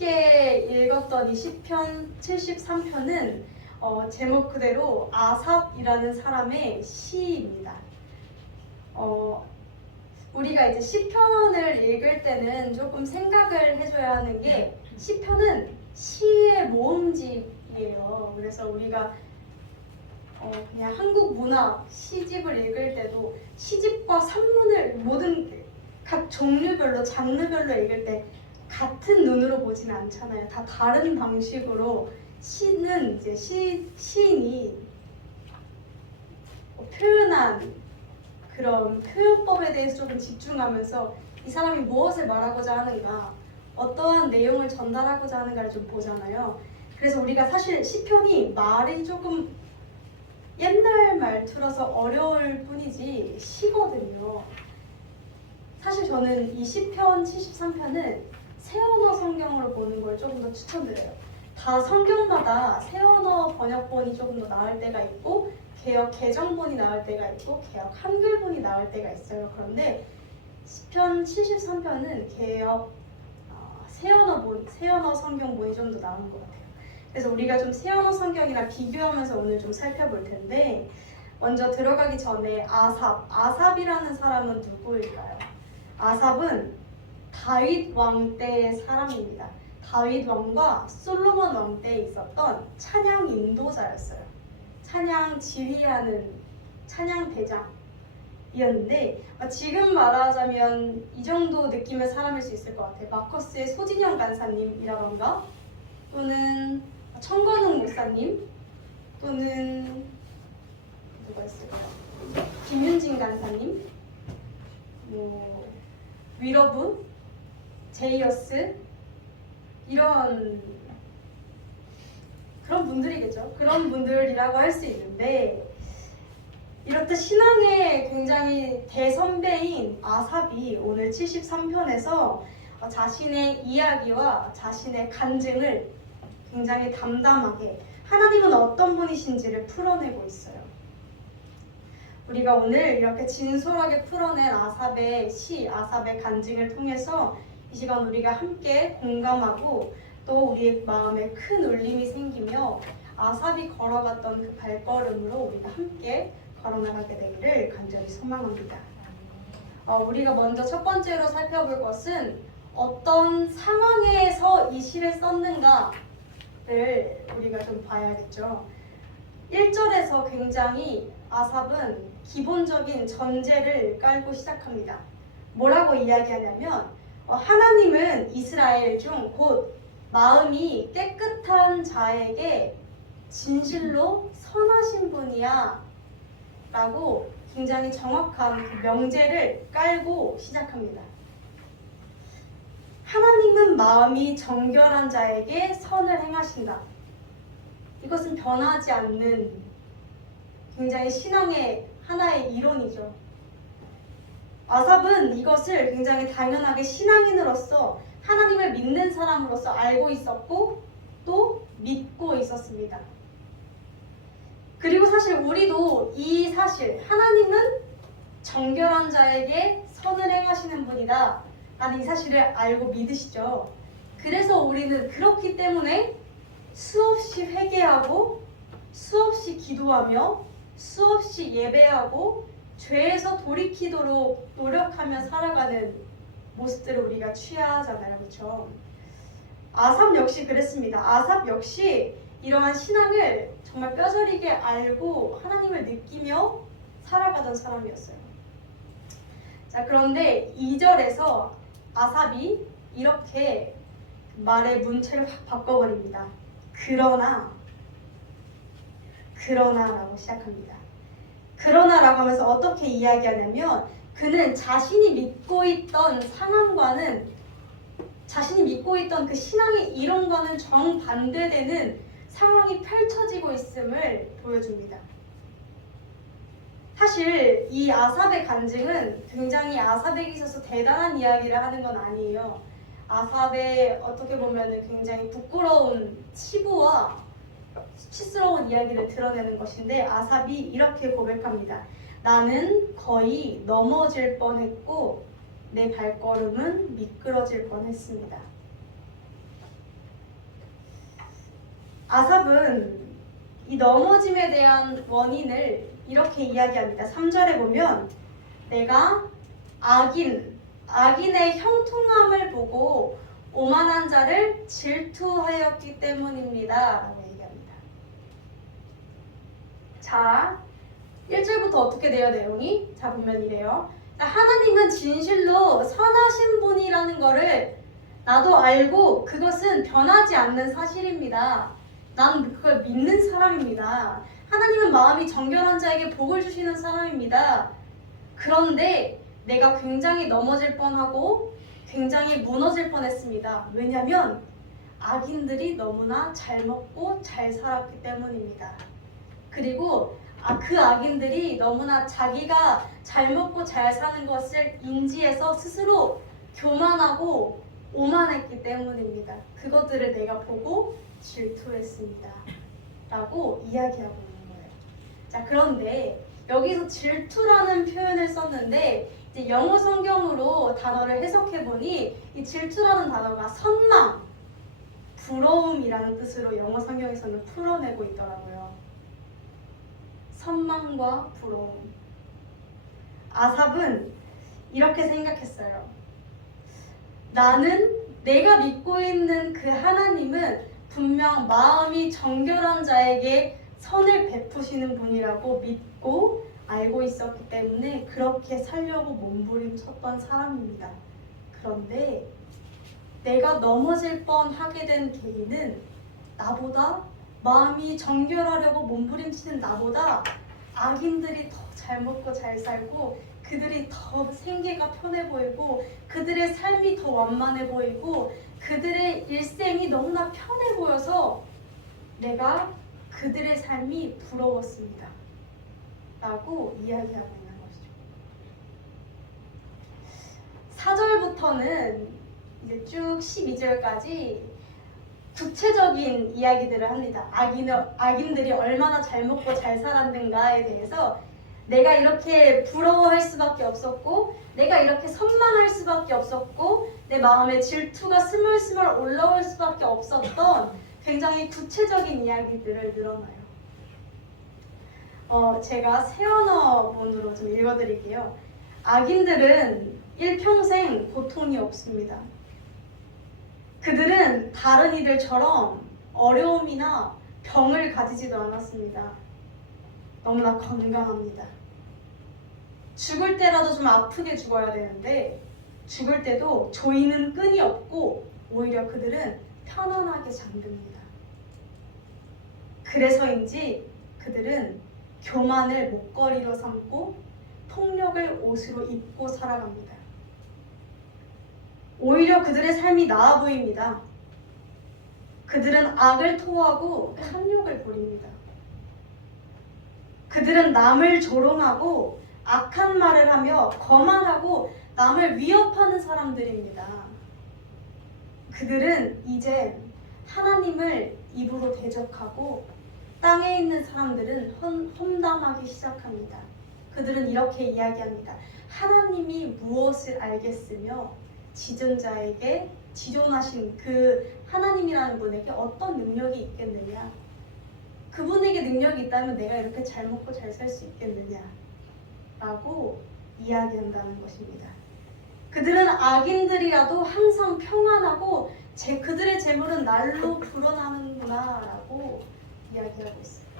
함께 읽었던 이 시편 73편은 제목 그대로 아삽이라는 사람의 시입니다. 우리가 이제 시편을 읽을 때는 조금 생각을 해줘야 하는 게 시편은 시의 모음집이에요. 그래서 우리가 그냥 한국 문학 시집을 읽을 때도 시집과 산문을 모든 각 종류별로 장르별로 읽을 때 같은 눈으로 보지는 않잖아요. 다 다른 방식으로 시는 이제 시인이 표현한 그런 표현법에 대해서 조금 집중하면서 이 사람이 무엇을 말하고자 하는가, 어떠한 내용을 전달하고자 하는가를 좀 보잖아요. 그래서 우리가 사실 시편이 말이 조금 옛날 말투라서 어려울 뿐이지 시거든요. 사실 저는 이 시편 73편은 새언어 성경으로 보는 걸 조금 더 추천드려요. 다 성경마다 새언어 번역본이 조금 더 나을 때가 있고 개역 개정본이 나을 때가 있고 개역 한글본이 나을 때가 있어요. 그런데 시편 73편은 개역 새언어 성경본이 좀 더 나은 것 같아요. 그래서 우리가 좀 새언어 성경이랑 비교하면서 오늘 좀 살펴볼 텐데, 먼저 들어가기 전에 아삽이라는 사람은 누구일까요? 아삽은 다윗 왕 때의 사람입니다. 다윗 왕과 솔로몬 왕 때에 있었던 찬양 인도자였어요. 찬양 지휘하는 찬양 대장이었는데, 지금 말하자면 이 정도 느낌의 사람일 수 있을 것 같아요. 마커스의 소진영 간사님이라던가, 또는 청건웅 목사님, 또는 누가 있을까요? 김윤진 간사님, 위러브, 제이어스, 이런 그런 분들이겠죠. 그런 분들이라고 할 수 있는데, 이렇듯 신앙의 굉장히 대선배인 아삽이 오늘 73편에서 자신의 이야기와 자신의 간증을 굉장히 담담하게 하나님은 어떤 분이신지를 풀어내고 있어요. 우리가 오늘 이렇게 진솔하게 풀어낸 아삽의 시, 아삽의 간증을 통해서 이 시간 우리가 함께 공감하고 또 우리의 마음에 큰 울림이 생기며 아삽이 걸어갔던 그 발걸음으로 우리가 함께 걸어나가게 되기를 간절히 소망합니다. 우리가 먼저 첫 번째로 살펴볼 것은 어떤 상황에서 이 시를 썼는가를 우리가 좀 봐야겠죠. 1절에서 굉장히 아삽은 기본적인 전제를 깔고 시작합니다. 뭐라고 이야기하냐면 하나님은 이스라엘 중 곧 마음이 깨끗한 자에게 진실로 선하신 분이야 라고 굉장히 정확한 그 명제를 깔고 시작합니다. 하나님은 마음이 정결한 자에게 선을 행하신다. 이것은 변하지 않는 굉장히 신앙의 하나의 이론이죠. 아삽은 이것을 굉장히 당연하게 신앙인으로서 하나님을 믿는 사람으로서 알고 있었고 또 믿고 있었습니다. 그리고 사실 우리도 이 사실, 하나님은 정결한 자에게 선을 행하시는 분이다 라는 이 사실을 알고 믿으시죠. 그래서 우리는 그렇기 때문에 수없이 회개하고 수없이 기도하며 수없이 예배하고 죄에서 돌이키도록 노력하며 살아가는 모습들을 우리가 취하잖아요. 그렇죠? 아삽 역시 그랬습니다. 아삽 역시 이러한 신앙을 정말 뼈저리게 알고 하나님을 느끼며 살아가던 사람이었어요. 자, 그런데 2절에서 아삽이 이렇게 말의 문체를 확 바꿔버립니다. 그러나라고 시작합니다. 그러나라고 하면서 어떻게 이야기하냐면, 그는 자신이 믿고 있던 상황과는, 자신이 믿고 있던 그 신앙의 이론과는 정반대되는 상황이 펼쳐지고 있음을 보여줍니다. 사실 이 아삽의 간증은 굉장히 아삽에게 있어서 대단한 이야기를 하는 건 아니에요. 아삽의 어떻게 보면 굉장히 부끄러운 치부와 수치스러운 이야기를 드러내는 것인데, 아삽이 이렇게 고백합니다. 나는 거의 넘어질 뻔했고 내 발걸음은 미끄러질 뻔했습니다. 아삽은 이 넘어짐에 대한 원인을 이렇게 이야기합니다. 3절에 보면 내가 악인의 형통함을 보고 오만한 자를 질투하였기 때문입니다. 라고 얘기합니다. 자, 1절부터 어떻게 돼요, 내용이? 자, 보면 이래요. 하나님은 진실로 선하신 분이라는 거를 나도 알고 그것은 변하지 않는 사실입니다. 난 그걸 믿는 사람입니다. 하나님은 마음이 정결한 자에게 복을 주시는 사람입니다. 그런데 내가 굉장히 넘어질 뻔하고 굉장히 무너질 뻔했습니다. 왜냐하면 악인들이 너무나 잘 먹고 잘 살았기 때문입니다. 그리고 그 악인들이 너무나 자기가 잘 먹고 잘 사는 것을 인지해서 스스로 교만하고 오만했기 때문입니다. 그것들을 내가 보고 질투했습니다. 라고 이야기하고 있는 거예요. 자, 그런데 여기서 질투라는 표현을 썼는데 이제 영어 성경으로 단어를 해석해 보니 이 질투라는 단어가 선망, 부러움이라는 뜻으로 영어 성경에서는 풀어내고 있더라고요. 선망과 부러움. 아삽은 이렇게 생각했어요. 나는 내가 믿고 있는 그 하나님은 분명 마음이 정결한 자에게 선을 베푸시는 분이라고 믿고 알고 있었기 때문에 그렇게 살려고 몸부림쳤던 사람입니다. 그런데 내가 넘어질 뻔하게 된 계기는 나보다 마음이 정결하려고 몸부림치는 나보다 악인들이 더 잘 먹고 잘 살고 그들이 더 생계가 편해 보이고 그들의 삶이 더 완만해 보이고 그들의 일생이 너무나 편해 보여서 내가 그들의 삶이 부러웠습니다. 라고 이야기하고 있는 것이죠. 4절부터는 이제 쭉 12절까지 구체적인 이야기들을 합니다. 악인들이 얼마나 잘 먹고 잘 살았는가에 대해서 내가 이렇게 부러워할 수밖에 없었고 내가 이렇게 선망할 수밖에 없었고 내 마음에 질투가 스물스물 올라올 수밖에 없었던 굉장히 구체적인 이야기들을 늘어놔요. 제가 새 언어본으로 좀 읽어드릴게요. 악인들은 일평생 고통이 없습니다. 그들은 다른 이들처럼 어려움이나 병을 가지지도 않았습니다. 너무나 건강합니다. 죽을 때라도 좀 아프게 죽어야 되는데 죽을 때도 조이는 끈이 없고 오히려 그들은 편안하게 잠듭니다. 그래서인지 그들은 교만을 목걸이로 삼고 폭력을 옷으로 입고 살아갑니다. 오히려 그들의 삶이 나아 보입니다. 그들은 악을 토하고 탐욕을 부립니다. 그들은 남을 조롱하고 악한 말을 하며 거만하고 남을 위협하는 사람들입니다. 그들은 이제 하나님을 입으로 대적하고 땅에 있는 사람들은 험담하기 시작합니다. 그들은 이렇게 이야기합니다. 하나님이 무엇을 알겠으며 지존자에게 지존하신 그 하나님이라는 분에게 어떤 능력이 있겠느냐? 그분에게 능력이 있다면 내가 이렇게 잘 먹고 잘 살 수 있겠느냐? 라고 이야기한다는 것입니다. 그들은 악인들이라도 항상 평안하고 그들의 재물은 날로 불어나는구나 라고 이야기하고 있습니다.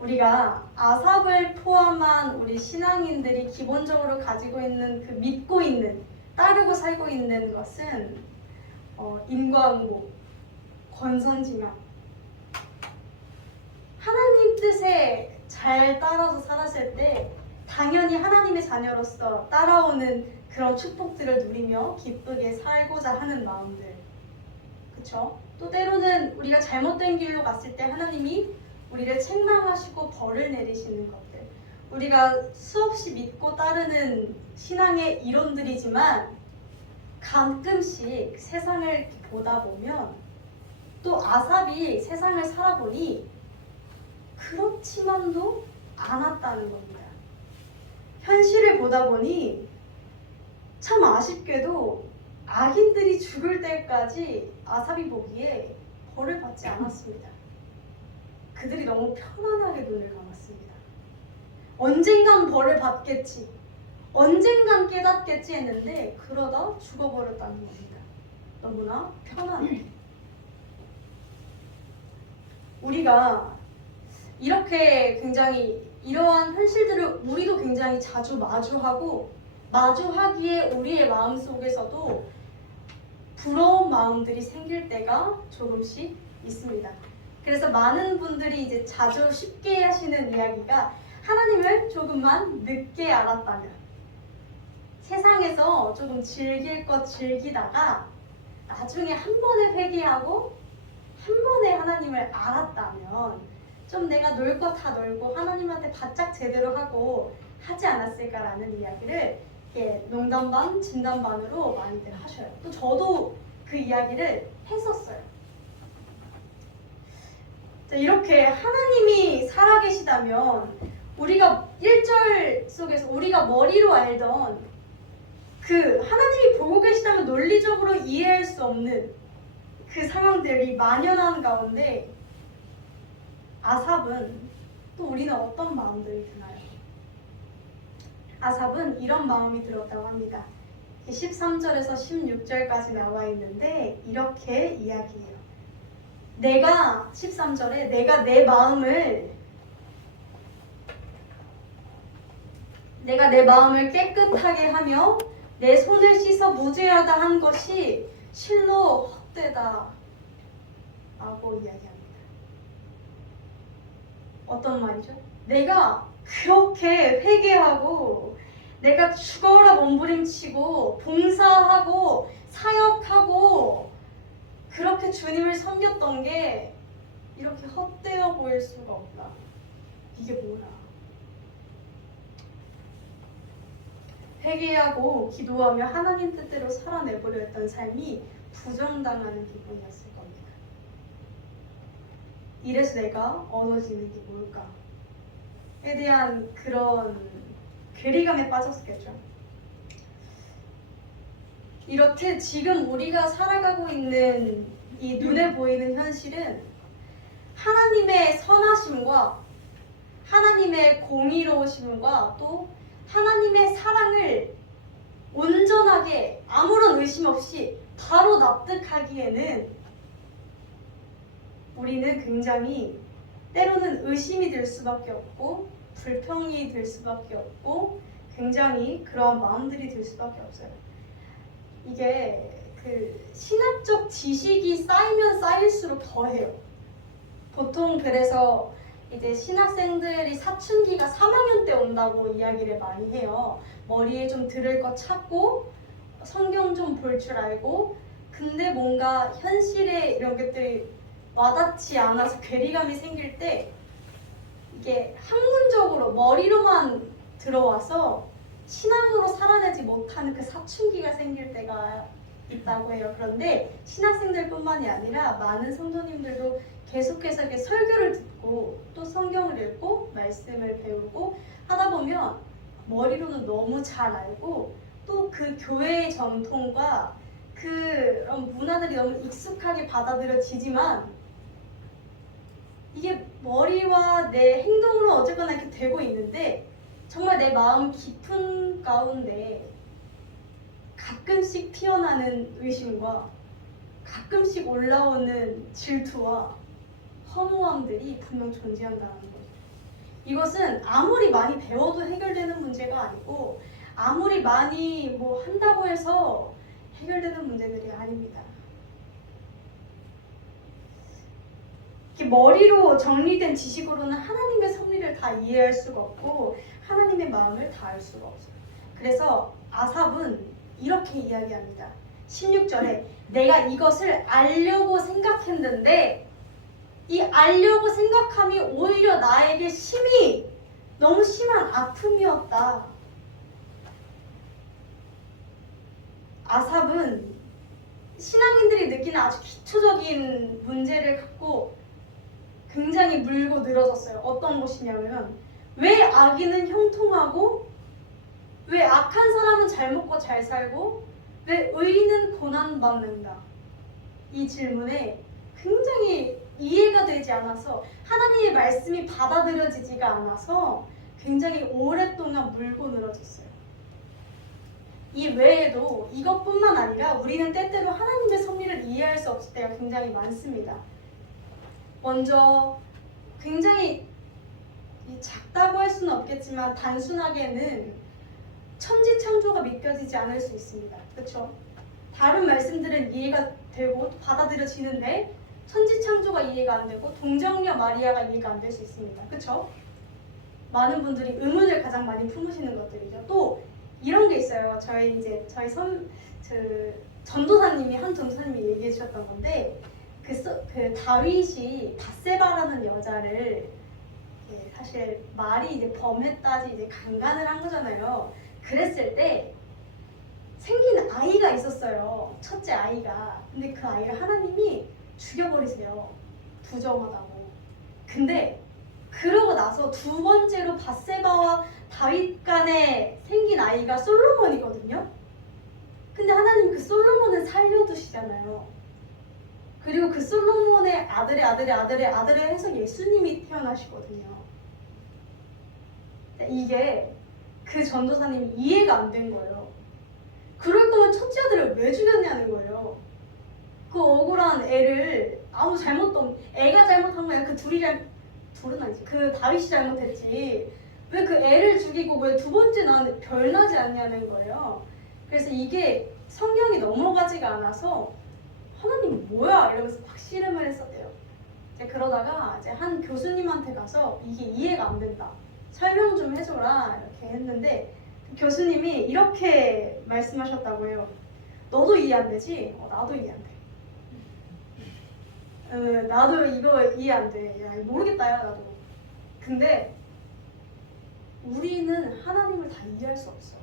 우리가 아삽을 포함한 우리 신앙인들이 기본적으로 가지고 있는 그 믿고 있는 따르고 살고 있는 것은 인과응보, 권선징악, 하나님 뜻에 잘 따라서 살았을 때 당연히 하나님의 자녀로서 따라오는 그런 축복들을 누리며 기쁘게 살고자 하는 마음들, 그쵸? 또 때로는 우리가 잘못된 길로 갔을 때 하나님이 우리를 책망하시고 벌을 내리시는 것들, 우리가 수없이 믿고 따르는 신앙의 이론들이지만 가끔씩 세상을 보다 보면 또 아삽이 세상을 살아보니 그렇지만도 않았다는 겁니다. 현실을 보다 보니 참 아쉽게도 악인들이 죽을 때까지 아삽이 보기에 벌을 받지 않았습니다. 그들이 너무 편안하게 눈을 감았습니다. 언젠간 벌을 받겠지, 언젠간 깨닫겠지 했는데 그러다 죽어버렸다는 겁니다. 너무나 편안하게. 우리가 이렇게 굉장히 이러한 현실들을 우리도 굉장히 자주 마주하기에 우리의 마음속에서도 부러운 마음들이 생길 때가 조금씩 있습니다. 그래서 많은 분들이 이제 자주 쉽게 하시는 이야기가 하나님을 조금만 늦게 알았다면, 세상에서 조금 즐길 것 즐기다가 나중에 한 번에 회개하고 한 번에 하나님을 알았다면 좀 내가 놀 거 다 놀고 하나님한테 바짝 제대로 하고 하지 않았을까라는 이야기를 농담 반 진담 반으로 많이들 하셔요. 또 저도 그 이야기를 했었어요. 자, 이렇게 하나님이 살아계시다면 우리가 1절 속에서 우리가 머리로 알던 그 하나님이 보고 계시다면 논리적으로 이해할 수 없는 그 상황들이 만연한 가운데 아삽은 또 우리는 어떤 마음들이 드나요? 아삽은 이런 마음이 들었다고 합니다. 13절에서 16절까지 나와 있는데 이렇게 이야기해요. 13절에 내가 내 마음을 깨끗하게 하며 내 손을 씻어 무죄하다 한 것이 실로 헛되다 라고 이야기합니다. 어떤 말이죠? 내가 그렇게 회개하고 내가 죽어라 몸부림치고 봉사하고 사역하고 그렇게 주님을 섬겼던 게 이렇게 헛되어 보일 수가 없다. 이게 뭐라? 회개하고 기도하며 하나님 뜻대로 살아내보려 했던 삶이 부정당하는 기분이었을 겁니다. 이래서 내가 얻어지는 게 뭘까에 대한 그런 괴리감에 빠졌겠죠. 이렇듯 지금 우리가 살아가고 있는 이 눈에 보이는 현실은 하나님의 선하심과 하나님의 공의로우심과 또 하나님의 사랑을 온전하게 아무런 의심 없이 바로 납득하기에는 우리는 굉장히 때로는 의심이 들 수밖에 없고 불평이 들 수밖에 없고 굉장히 그러한 마음들이 들 수밖에 없어요. 이게 그 신학적 지식이 쌓이면 쌓일수록 더해요. 보통 그래서 이제 신학생들이 사춘기가 3학년 때 온다고 이야기를 많이 해요. 머리에 좀 들을 거 찾고 성경 좀 볼 줄 알고 근데 뭔가 현실에 이런 것들이 와닿지 않아서 괴리감이 생길 때 이게 학문적으로 머리로만 들어와서 신앙으로 살아내지 못하는 그 사춘기가 생길 때가 있다고 해요. 그런데 신학생들뿐만이 아니라 많은 성도님들도 계속해서 이렇게 설교를 듣고 또 성경을 읽고 말씀을 배우고 하다 보면 머리로는 너무 잘 알고 또 그 교회의 전통과 그런 문화들이 너무 익숙하게 받아들여지지만 이게 머리와 내 행동으로 어쨌거나 이렇게 되고 있는데 정말 내 마음 깊은 가운데 가끔씩 피어나는 의심과 가끔씩 올라오는 질투와 허무함들이 분명 존재한다는 거죠. 이것은 아무리 많이 배워도 해결되는 문제가 아니고 아무리 많이 뭐 한다고 해서 해결되는 문제들이 아닙니다. 머리로 정리된 지식으로는 하나님의 섭리를 다 이해할 수가 없고 하나님의 마음을 다 알 수가 없어요. 그래서 아삽은 이렇게 이야기합니다. 16절에 내가 이것을 알려고 생각했는데 이 알려고 생각함이 오히려 나에게 너무 심한 아픔이었다. 아삽은 신앙인들이 느끼는 아주 기초적인 문제를 갖고 굉장히 물고 늘어졌어요. 어떤 것이냐면 왜 악인은 형통하고 왜 악한 사람은 잘 먹고 잘 살고 왜 의인은 고난받는가? 이 질문에 굉장히 이해가 되지 않아서 하나님의 말씀이 받아들여지지가 않아서 굉장히 오랫동안 물고 늘어졌어요. 이 외에도 이것뿐만 아니라 우리는 때때로 하나님의 섭리를 이해할 수 없을 때가 굉장히 많습니다. 먼저 굉장히 작다고 할 수는 없겠지만 단순하게는 천지창조가 믿겨지지 않을 수 있습니다. 그렇죠? 다른 말씀들은 이해가 되고 받아들여지는데 천지창조가 이해가 안 되고 동정녀 마리아가 이해가 안 될 수 있습니다. 그렇죠? 많은 분들이 의문을 가장 많이 품으시는 것들이죠. 또 이런 게 있어요. 저희 전도사님이 한 전도사님이 얘기해 주셨던 건데 그 다윗이 밧세바라는 여자를 사실 말이 이제 범했다지 이제 강간을 한 거잖아요. 그랬을 때 생긴 아이가 있었어요. 첫째 아이가. 근데 그 아이를 하나님이 죽여버리세요. 부정하다고. 근데 그러고 나서 두 번째로 밧세바와 다윗 간에 생긴 아이가 솔로몬이거든요. 근데 하나님 그 솔로몬을 살려두시잖아요. 그리고 그 솔로몬의 아들의 아들의 아들의 아들을 해서 예수님이 태어나시거든요. 이게 그 전도사님이 이해가 안 된 거예요. 그럴 거면 첫째 아들을 왜 죽였냐는 거예요. 그 억울한 애를 아무 잘못도 없는 애가 잘못한 거야. 그 둘은 아니지. 그 다윗이 잘못했지. 왜 그 애를 죽이고 왜 두 번째 낳았는데 별나지 않냐는 거예요. 그래서 이게 성경이 넘어가지가 않아서 하나님 뭐야? 이러면서 막 씨름을 했었대요. 그러다가 이제 한 교수님한테 가서 이게 이해가 안 된다. 설명 좀 해줘라. 이렇게 했는데 교수님이 이렇게 말씀하셨다고 해요. 너도 이해 안 되지? 나도 이해 안 돼. 나도 이거 이해 안 돼. 야, 모르겠다, 야, 나도. 근데 우리는 하나님을 다 이해할 수 없어.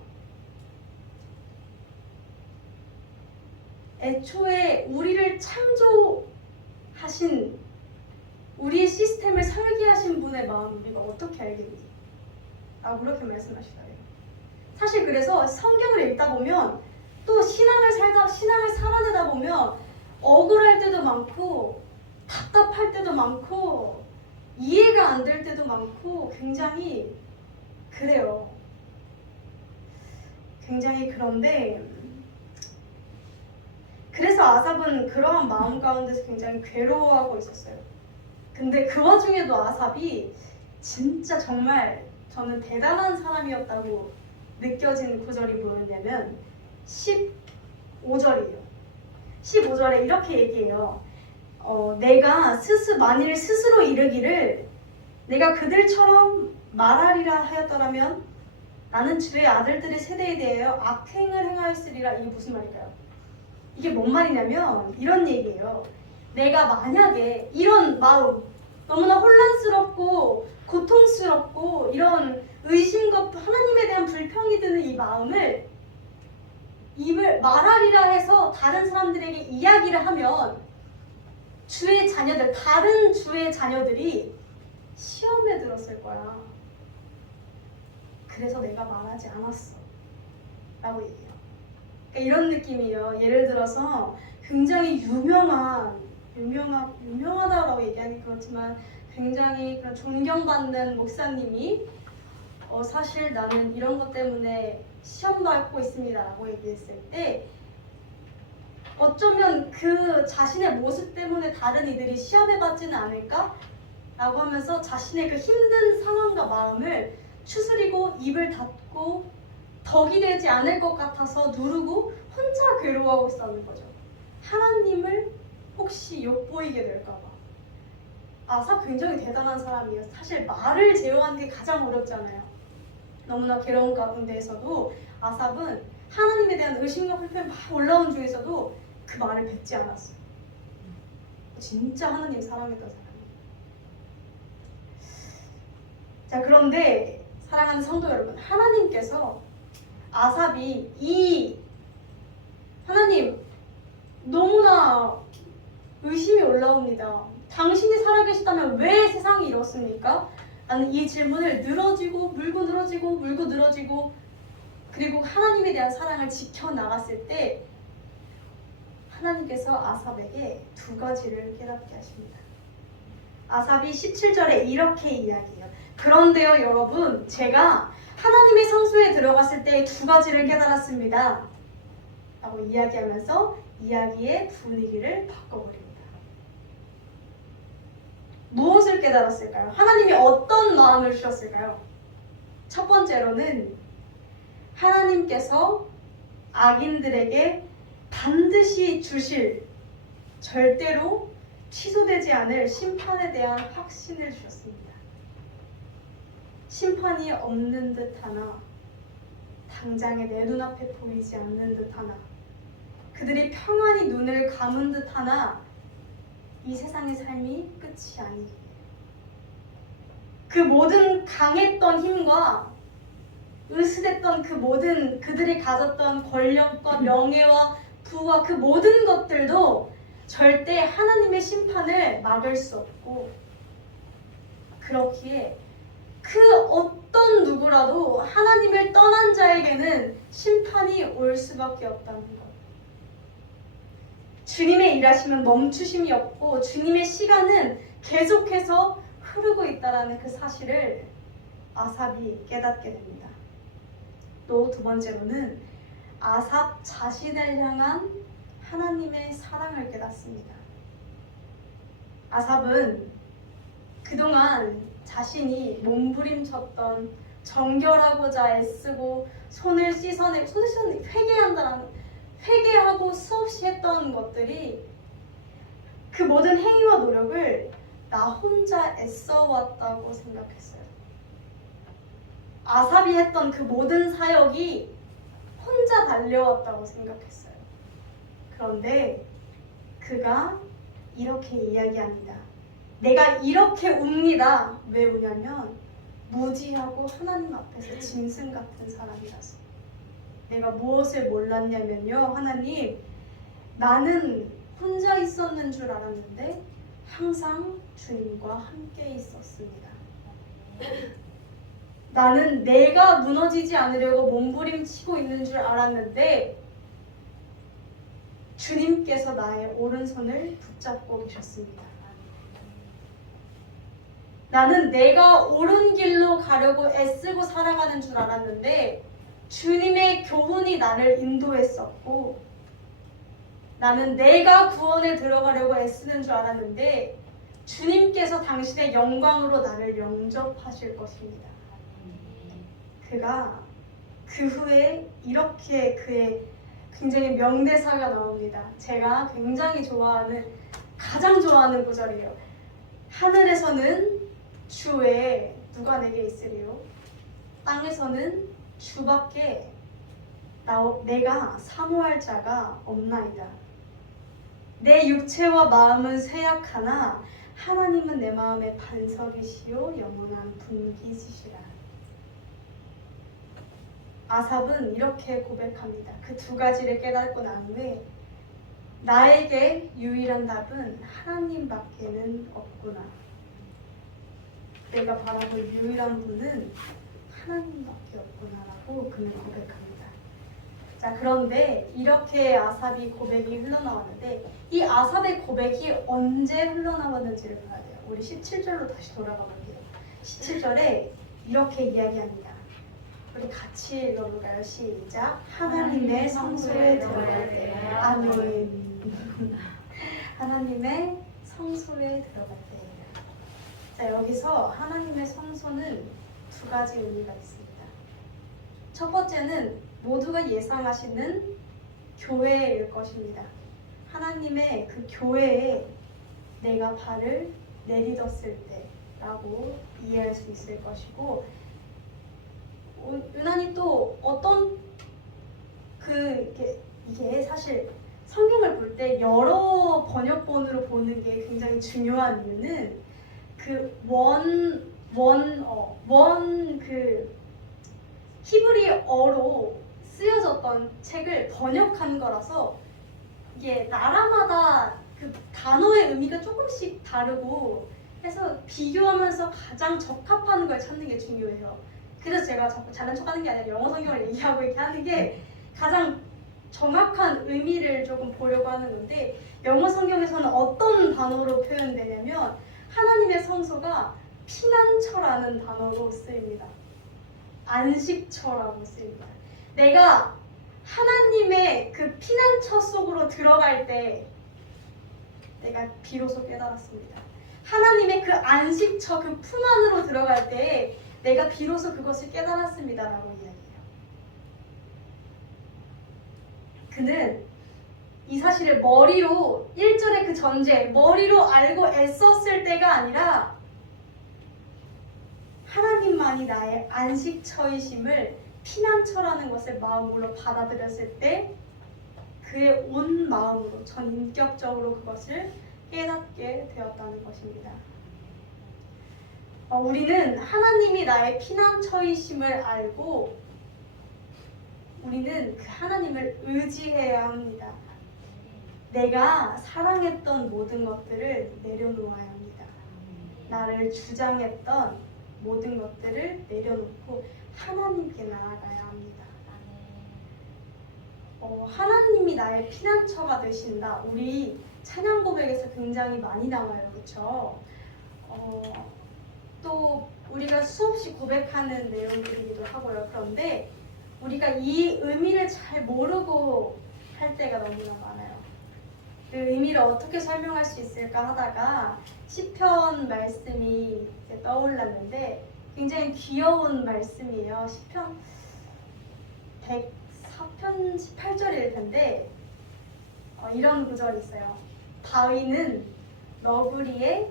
애초에 우리를 창조하신 우리의 시스템을 설계하신 분의 마음 우리가 어떻게 알겠니? 그렇게 말씀하시더래요. 사실 그래서 성경을 읽다 보면 또 신앙을 살아내다 보면 억울할 때도 많고 답답할 때도 많고 이해가 안 될 때도 많고 굉장히 그래요. 굉장히 그런데 그래서 아삽은 그러한 마음 가운데서 굉장히 괴로워하고 있었어요. 근데 그 와중에도 아삽이 진짜 정말 저는 대단한 사람이었다고 느껴진 구절이 뭐였냐면 15절이에요. 15절에 이렇게 얘기해요. 내가 만일 스스로 이르기를 내가 그들처럼 말하리라 하였더라면 나는 주의 아들들의 세대에 대하여 악행을 행하였으리라. 이게 무슨 말일까요? 이게 뭔 말이냐면 이런 얘기예요. 내가 만약에 이런 마음 너무나 혼란스럽고 고통스럽고 이런 의심과 하나님에 대한 불평이 드는 이 마음을 입을 말하리라 해서 다른 사람들에게 이야기를 하면 다른 주의 자녀들이 시험에 들었을 거야. 그래서 내가 말하지 않았어. 라고 얘기해요. 그러니까 이런 느낌이에요. 예를 들어서 굉장히 유명하다라고 얘기하기 그렇지만 굉장히 그런 존경받는 목사님이 사실 나는 이런 것 때문에 시험 받고 있습니다 라고 얘기했을 때 어쩌면 그 자신의 모습 때문에 다른 이들이 시험에 받지는 않을까? 라고 하면서 자신의 그 힘든 상황과 마음을 추스리고 입을 닫고 덕이 되지 않을 것 같아서 누르고 혼자 괴로워하고 있었는 거죠. 하나님을 혹시 욕보이게 될까봐. 아삽 굉장히 대단한 사람이에요. 사실 말을 제어하는 게 가장 어렵잖아요. 너무나 괴로운 가운데에서도 아삽은 하나님에 대한 의심과 불평이 막 올라온 중에서도 그 말을 뱉지 않았어요. 진짜 하나님 사랑했던 사람이에요. 자, 그런데 사랑하는 성도 여러분, 하나님께서 아삽이 하나님 너무나 의심이 올라옵니다. 당신이 살아계시다면 왜 세상이 이렇습니까? 라는 이 질문을 물고 늘어지고 그리고 하나님에 대한 사랑을 지켜나갔을 때 하나님께서 아삽에게 두 가지를 깨닫게 하십니다. 아삽이 17절에 이렇게 이야기해요. 그런데요 여러분, 제가 하나님의 성소에 들어갔을 때 두 가지를 깨달았습니다 라고 이야기하면서 이야기의 분위기를 바꿔버립니다. 무엇을 깨달았을까요? 하나님이 어떤 마음을 주셨을까요? 첫 번째로는 하나님께서 악인들에게 반드시 주실, 절대로 취소되지 않을 심판에 대한 확신을 주셨습니다. 심판이 없는 듯하나 당장에 내 눈앞에 보이지 않는 듯하나 그들이 평안히 눈을 감은 듯하나 이 세상의 삶이 끝이 아니기에 그 모든 강했던 힘과 으스댔던 그 모든 그들이 가졌던 권력과 명예와 부와 그 모든 것들도 절대 하나님의 심판을 막을 수 없고, 그렇기에 그 어떤 누구라도 하나님을 떠난 자에게는 심판이 올 수밖에 없다는 것. 주님의 일하심은 멈추심이 없고 주님의 시간은 계속해서 흐르고 있다는 그 사실을 아삽이 깨닫게 됩니다. 또 두 번째로는 아삽 자신을 향한 하나님의 사랑을 깨닫습니다. 아삽은 그동안 자신이 몸부림쳤던, 정결하고자 애쓰고 손을 씻어내고 회개하고 수없이 했던 것들이, 그 모든 행위와 노력을 나 혼자 애써왔다고 생각했어요. 아삽이 했던 그 모든 사역이 혼자 달려왔다고 생각했어요. 그런데 그가 이렇게 이야기합니다. 내가 이렇게 웁니다. 왜 우냐면 무지하고 하나님 앞에서 짐승 같은 사람이라서. 내가 무엇을 몰랐냐면요, 하나님, 나는 혼자 있었는 줄 알았는데 항상 주님과 함께 있었습니다. 나는 내가 무너지지 않으려고 몸부림치고 있는 줄 알았는데 주님께서 나의 오른손을 붙잡고 계셨습니다. 나는 내가 옳은 길로 가려고 애쓰고 살아가는 줄 알았는데 주님의 교훈이 나를 인도했었고, 나는 내가 구원에 들어가려고 애쓰는 줄 알았는데 주님께서 당신의 영광으로 나를 영접하실 것입니다. 그가 그 후에 이렇게 그의 굉장히 명대사가 나옵니다. 제가 굉장히 가장 좋아하는 구절이에요. 하늘에서는 주 외에 누가 내게 있으리요? 땅에서는 주밖에 내가 사모할 자가 없나이다. 내 육체와 마음은 쇠약하나 하나님은 내 마음의 반석이시요 영원한 분기지시라. 아삽은 이렇게 고백합니다. 그 두 가지를 깨닫고 난 후에 나에게 유일한 답은 하나님밖에는 없구나. 내가 바라볼 유일한 분은 하나님밖에 없구나라고 그는 고백합니다. 자, 그런데 이렇게 아삽이 고백이 흘러나왔는데 이 아삽의 고백이 언제 흘러나왔는지를 봐야 돼요. 우리 17절로 다시 돌아가 볼게요. 17절에 이렇게 이야기합니다. 우리 같이 읽어볼까요? 시작. 하나님의 성소에 들어갈 때. 아멘. 하나님의 성소에 들어갈 때. 자, 여기서 하나님의 성소는 두 가지 의미가 있습니다. 첫 번째는 모두가 예상하시는 교회일 것입니다. 하나님의 그 교회에 내가 발을 내딛었을 때라고 이해할 수 있을 것이고, 유난히 또 어떤 이게 사실 성경을 볼 때 여러 번역본으로 보는 게 굉장히 중요한 이유는 그 히브리어로 쓰여졌던 책을 번역한 거라서 이게 나라마다 그 단어의 의미가 조금씩 다르고 해서 비교하면서 가장 적합한 걸 찾는 게 중요해요. 그래서 제가 자꾸 잘난 척하는 게 아니라 영어 성경을 얘기하고 이렇게 하는 게 가장 정확한 의미를 조금 보려고 하는 건데 영어 성경에서는 어떤 단어로 표현되냐면 하나님의 성소가 피난처라는 단어로 쓰입니다. 안식처라고 쓰입니다. 내가 하나님의 그 피난처 속으로 들어갈 때 내가 비로소 깨달았습니다. 하나님의 그 안식처, 그 품 안으로 들어갈 때 내가 비로소 그것을 깨달았습니다라고 이야기해요. 그는 이 사실을 머리로 1절의 그 전제, 머리로 알고 애썼을 때가 아니라 하나님만이 나의 안식처이심을 피난처라는 것을 마음으로 받아들였을 때 그의 온 마음으로 전 인격적으로 그것을 깨닫게 되었다는 것입니다. 우리는 하나님이 나의 피난처이심을 알고 우리는 그 하나님을 의지해야 합니다. 내가 사랑했던 모든 것들을 내려놓아야 합니다. 나를 주장했던 모든 것들을 내려놓고 하나님께 나아가야 합니다. 하나님이 나의 피난처가 되신다. 우리 찬양 고백에서 굉장히 많이 나와요. 그렇죠? 또 우리가 수없이 고백하는 내용들이기도 하고요. 그런데 우리가 이 의미를 잘 모르고 할 때가 너무나 많아요. 그 의미를 어떻게 설명할 수 있을까 하다가 시편 말씀이 이제 떠올랐는데 굉장히 귀여운 말씀이에요. 시편 104편 18절일 텐데 이런 구절이 있어요. 다윗은 너구리의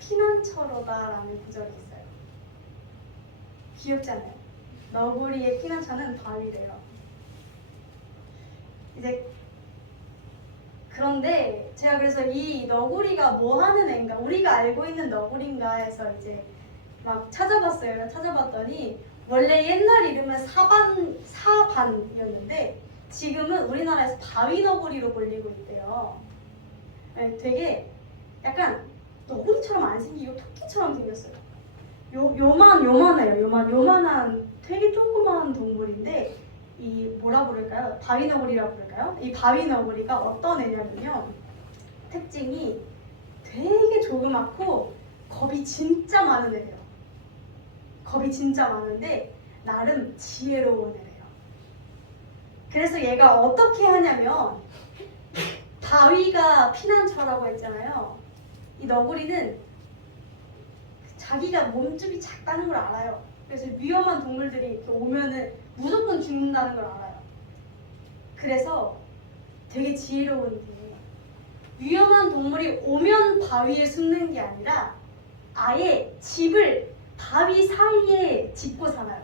피난처로다라는 구절이 있어요. 귀엽잖아요. 너구리의 피난처는 다윗이래요. 이제 그런데 제가 그래서 이 너구리가 뭐 하는 애인가, 우리가 알고 있는 너구리인가 해서 이제 막 찾아봤어요. 찾아봤더니 원래 옛날 이름은 사반이었는데 지금은 우리나라에서 바위너구리로 불리고 있대요. 되게 약간 너구리처럼 안 생기고 토끼처럼 생겼어요. 요만해요. 요만한 되게 조그마한 동물인데 이 뭐라 부를까요? 바위너구리라고 부를까요? 이 바위너구리가 어떤 애냐면요. 특징이 되게 조그맣고 겁이 진짜 많은 애예요. 겁이 진짜 많은데 나름 지혜로운 애예요. 그래서 얘가 어떻게 하냐면 바위가 피난처라고 했잖아요. 이 너구리는 자기가 몸집이 작다는 걸 알아요. 그래서 위험한 동물들이 이렇게 오면은 무조건 죽는다는 걸 알아요. 그래서 되게 지혜로운 게 위험한 동물이 오면 바위에 숨는 게 아니라 아예 집을 바위 사이에 짓고 살아요.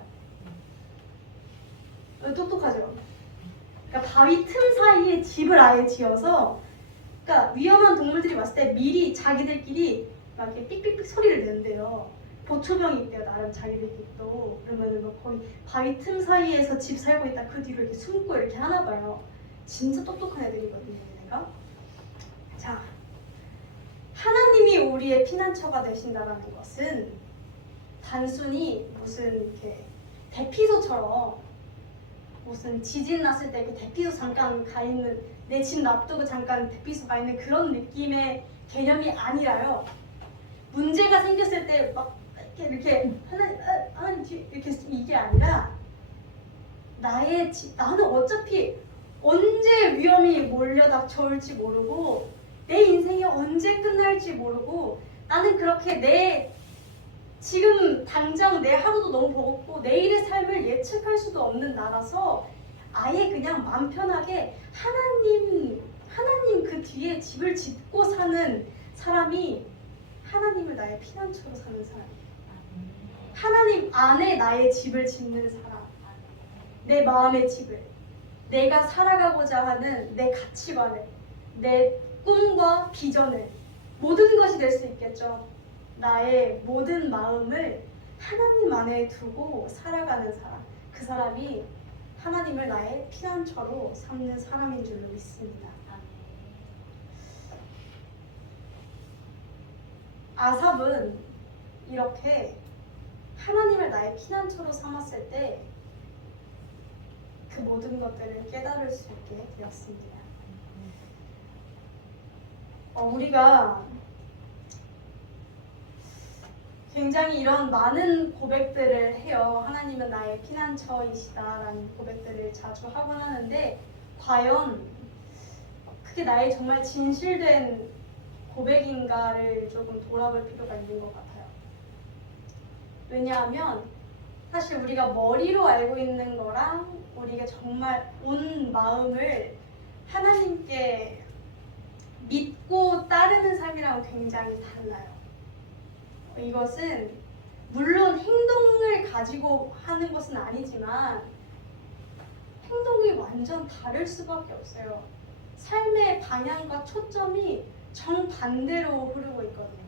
똑똑하죠? 그러니까 바위 틈 사이에 집을 아예 지어서 그러니까 위험한 동물들이 왔을 때 미리 자기들끼리 막 이렇게 삑삑삑 소리를 낸대요. 보초병이 있대요. 나름 자기들끼리 또. 그러면은 막 거기 바위 틈 사이에서 집 살고 있다 그 뒤로 이렇게 숨고 이렇게 하나 봐요. 진짜 똑똑한 애들이거든요. 얘네가. 자, 하나님이 우리의 피난처가 되신다는 것은 단순히 무슨 이렇게 대피소처럼 무슨 지진 났을 때 그 대피소 잠깐 가 있는 내 집 놔두고 잠깐 대피소 가 있는 그런 느낌의 개념이 아니라요. 문제가 생겼을 때 막 이렇게 하나님 뒤 이렇게 이게 아니라 나는 어차피 언제 위험이 몰려닥쳐올지 모르고 내 인생이 언제 끝날지 모르고 나는 그렇게 지금 당장 내 하루도 너무 버겁고 내일의 삶을 예측할 수도 없는 나라서 아예 그냥 마음 편하게 하나님 그 뒤에 집을 짓고 사는 사람이 하나님을 나의 피난처로 사는 사람이에요. 하나님 안에 나의 집을 짓는 사람, 내 마음의 집을, 내가 살아가고자 하는 내 가치관을, 내 꿈과 비전을, 모든 것이 될 수 있겠죠. 나의 모든 마음을 하나님 안에 두고 살아가는 사람, 그 사람이 하나님을 나의 피난처로 삼는 사람인 줄로 믿습니다. 아삽은 이렇게 하나님을 나의 피난처로 삼았을 때 그 모든 것들을 깨달을 수 있게 되었습니다. 우리가 굉장히 이런 많은 고백들을 해요. 하나님은 나의 피난처이시다라는 고백들을 자주 하곤 하는데 과연 그게 나의 정말 진실된 고백인가를 조금 돌아볼 필요가 있는 것 같아요. 왜냐하면 사실 우리가 머리로 알고 있는 거랑 우리가 정말 온 마음을 하나님께 믿고 따르는 삶이랑 굉장히 달라요. 이것은 물론 행동을 가지고 하는 것은 아니지만 행동이 완전 다를 수밖에 없어요. 삶의 방향과 초점이 정반대로 흐르고 있거든요.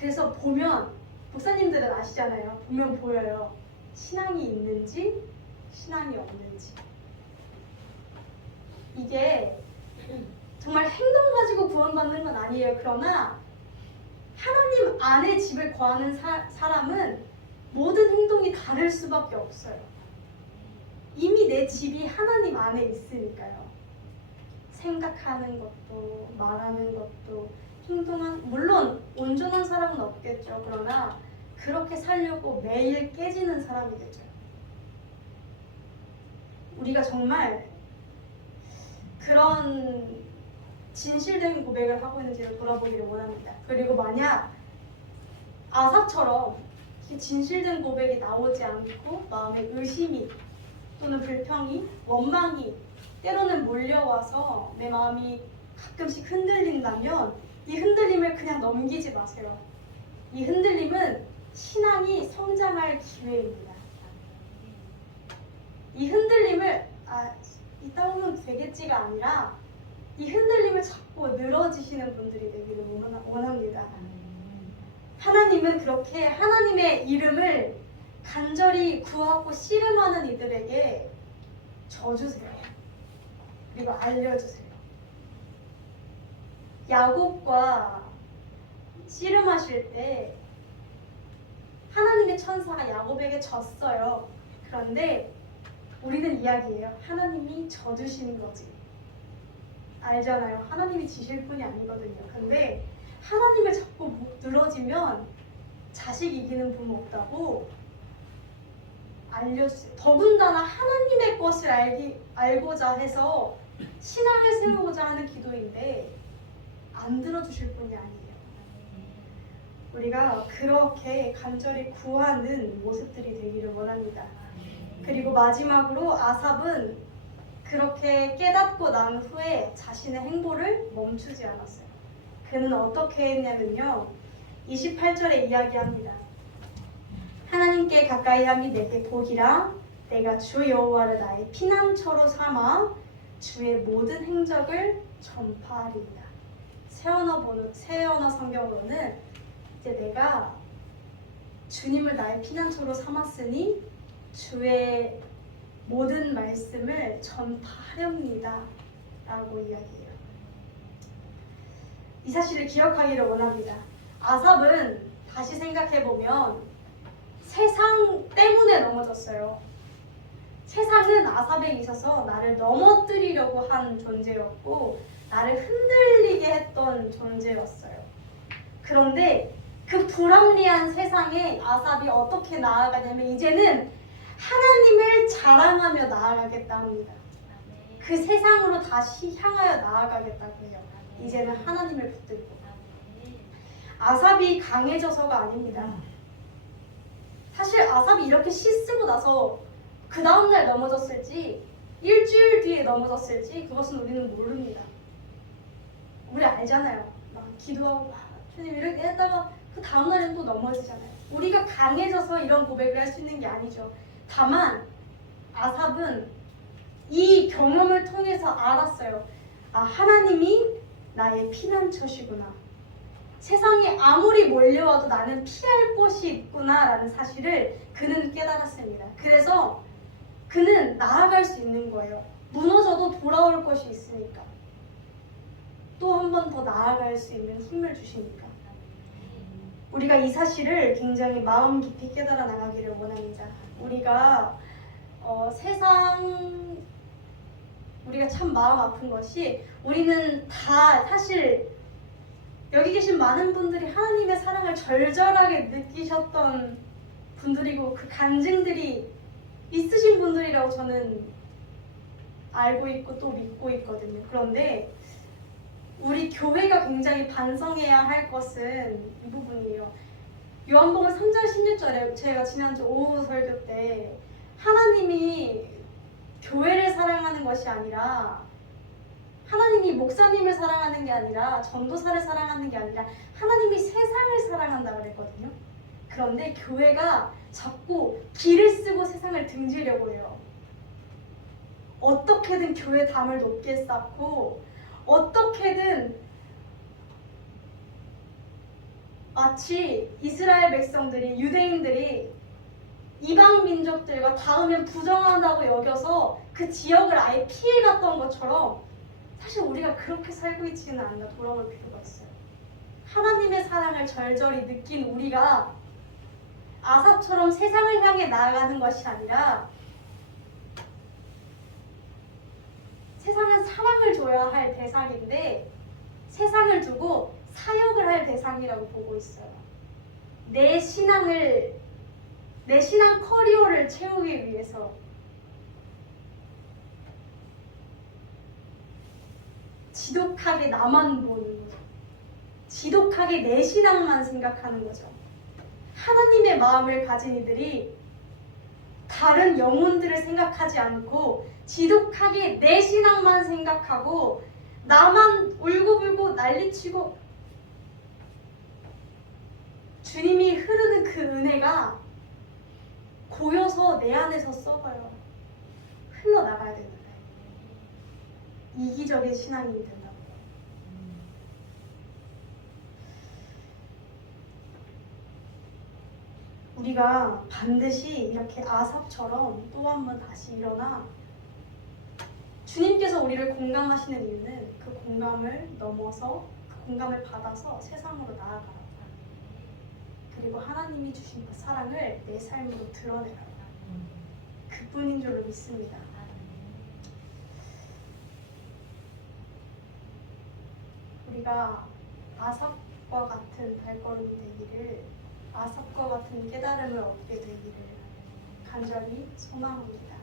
그래서 보면 목사님들은 아시잖아요. 보면 보여요. 신앙이 있는지 신앙이 없는지. 이게 정말 행동 가지고 구원받는 건 아니에요. 그러나 하나님 안에 집을 거하는 사람은 모든 행동이 다를 수밖에 없어요. 이미 내 집이 하나님 안에 있으니까요. 생각하는 것도 말하는 것도 물론 온전한 사람은 없겠죠. 그러나 그렇게 살려고 매일 깨지는 사람이겠죠. 우리가 정말 그런 진실된 고백을 하고 있는지를 돌아보기를 원합니다. 그리고 만약 아삽처럼 진실된 고백이 나오지 않고 마음에 의심이 또는 불평이, 원망이 때로는 몰려와서 내 마음이 가끔씩 흔들린다면 이 흔들림을 그냥 넘기지 마세요. 이 흔들림은 신앙이 성장할 기회입니다. 이 흔들림을 이따 오면 되겠지가 아니라 이 흔들림을 잡고 늘어지시는 분들이 되기를 원합니다. 하나님은 그렇게 하나님의 이름을 간절히 구하고 씨름하는 이들에게 져주세요. 그리고 알려주세요. 야곱과 씨름하실 때 하나님의 천사가 야곱에게 졌어요. 그런데 우리는 이야기해요. 하나님이 져주시는 거지. 알잖아요. 하나님이 지실 분이 아니거든요. 근데 하나님을 자꾸 늘어지면 자식 이기는 부모 없다고 알려주세요. 더군다나 하나님의 것을 알고자 해서 신앙을 세우고자 하는 기도인데 안 들어주실 분이 아니에요. 우리가 그렇게 간절히 구하는 모습들이 되기를 원합니다. 그리고 마지막으로 아삽은 그렇게 깨닫고 난 후에 자신의 행보를 멈추지 않았어요. 그는 어떻게 했냐면요. 28절에 이야기합니다. 하나님께 가까이함이 내게 복이라 내가 주 여호와를 나의 피난처로 삼아 주의 모든 행적을 전파하리이다. 새 언어 성경으로는 이제 내가 주님을 나의 피난처로 삼았으니 주의 모든 말씀을 전파하렵니다 라고 이야기해요. 이 사실을 기억하기를 원합니다. 아삽은 다시 생각해보면 세상 때문에 넘어졌어요. 세상은 아삽에 있어서 나를 넘어뜨리려고 한 존재였고 나를 흔들리게 했던 존재였어요. 그런데 그 불합리한 세상에 아삽이 어떻게 나아가냐면 이제는 하나님을 자랑하며 나아가겠다 합니다. 그 세상으로 다시 향하여 나아가겠다고 해요. 이제는 하나님을 붙들고. 아삽이 강해져서가 아닙니다. 사실 아삽이 이렇게 씻고 나서 그 다음날 넘어졌을지 일주일 뒤에 넘어졌을지 그것은 우리는 모릅니다. 우리 알잖아요. 막 기도하고 주님 이렇게 했다가 그 다음날엔 또 넘어지잖아요. 우리가 강해져서 이런 고백을 할 수 있는 게 아니죠. 다만 아삽은 이 경험을 통해서 알았어요. 하나님이 나의 피난처시구나. 세상이 아무리 몰려와도 나는 피할 곳이 있구나 라는 사실을 그는 깨달았습니다. 그래서 그는 나아갈 수 있는 거예요. 무너져도 돌아올 것이 있으니까. 또 한 번 더 나아갈 수 있는 힘을 주시니까. 우리가 이 사실을 굉장히 마음 깊이 깨달아 나가기를 원합니다. 우리가 우리가 참 마음 아픈 것이 우리는 다 사실 여기 계신 많은 분들이 하나님의 사랑을 절절하게 느끼셨던 분들이고 그 간증들이 있으신 분들이라고 저는 알고 있고 또 믿고 있거든요. 그런데 우리 교회가 굉장히 반성해야 할 것은 이 부분이에요. 요한복음 3장 16절에 제가 지난주 오후 설교 때 하나님이 교회를 사랑하는 것이 아니라 하나님이 목사님을 사랑하는 게 아니라 전도사를 사랑하는 게 아니라 하나님이 세상을 사랑한다 그랬거든요. 그런데 교회가 자꾸 길을 쓰고 세상을 등지려고 해요. 어떻게든 교회 담을 높게 쌓고 어떻게든 마치 이스라엘 백성들이 유대인들이 이방 민족들과 닿으면 부정한다고 여겨서 그 지역을 아예 피해갔던 것처럼 사실 우리가 그렇게 살고 있지는 않나 돌아볼 필요가 있어요. 하나님의 사랑을 절절히 느낀 우리가 아삽처럼 세상을 향해 나아가는 것이 아니라 세상은 사랑을 줘야 할 대상인데 세상을 두고 사역을 할 대상이라고 보고 있어요. 내 신앙 커리어를 채우기 위해서 지독하게 나만 보는 거죠. 지독하게 내 신앙만 생각하는 거죠. 하나님의 마음을 가진 이들이 다른 영혼들을 생각하지 않고 지독하게 내 신앙만 생각하고 나만 울고불고 난리치고 주님이 흐르는 그 은혜가 고여서 내 안에서 썩어요. 흘러나가야 되는데 이기적인 신앙이 된다고. 우리가 반드시 이렇게 아삽처럼 또 한 번 다시 일어나 주님께서 우리를 공감하시는 이유는 그 공감을 넘어서 그 공감을 받아서 세상으로 나아가라. 그리고 하나님이 주신 그 사랑을 내 삶으로 드러내라. 그뿐인 줄로 믿습니다. 우리가 아삽과 같은 발걸음이 되기를, 아삽과 같은 깨달음을 얻게 되기를 간절히 소망합니다.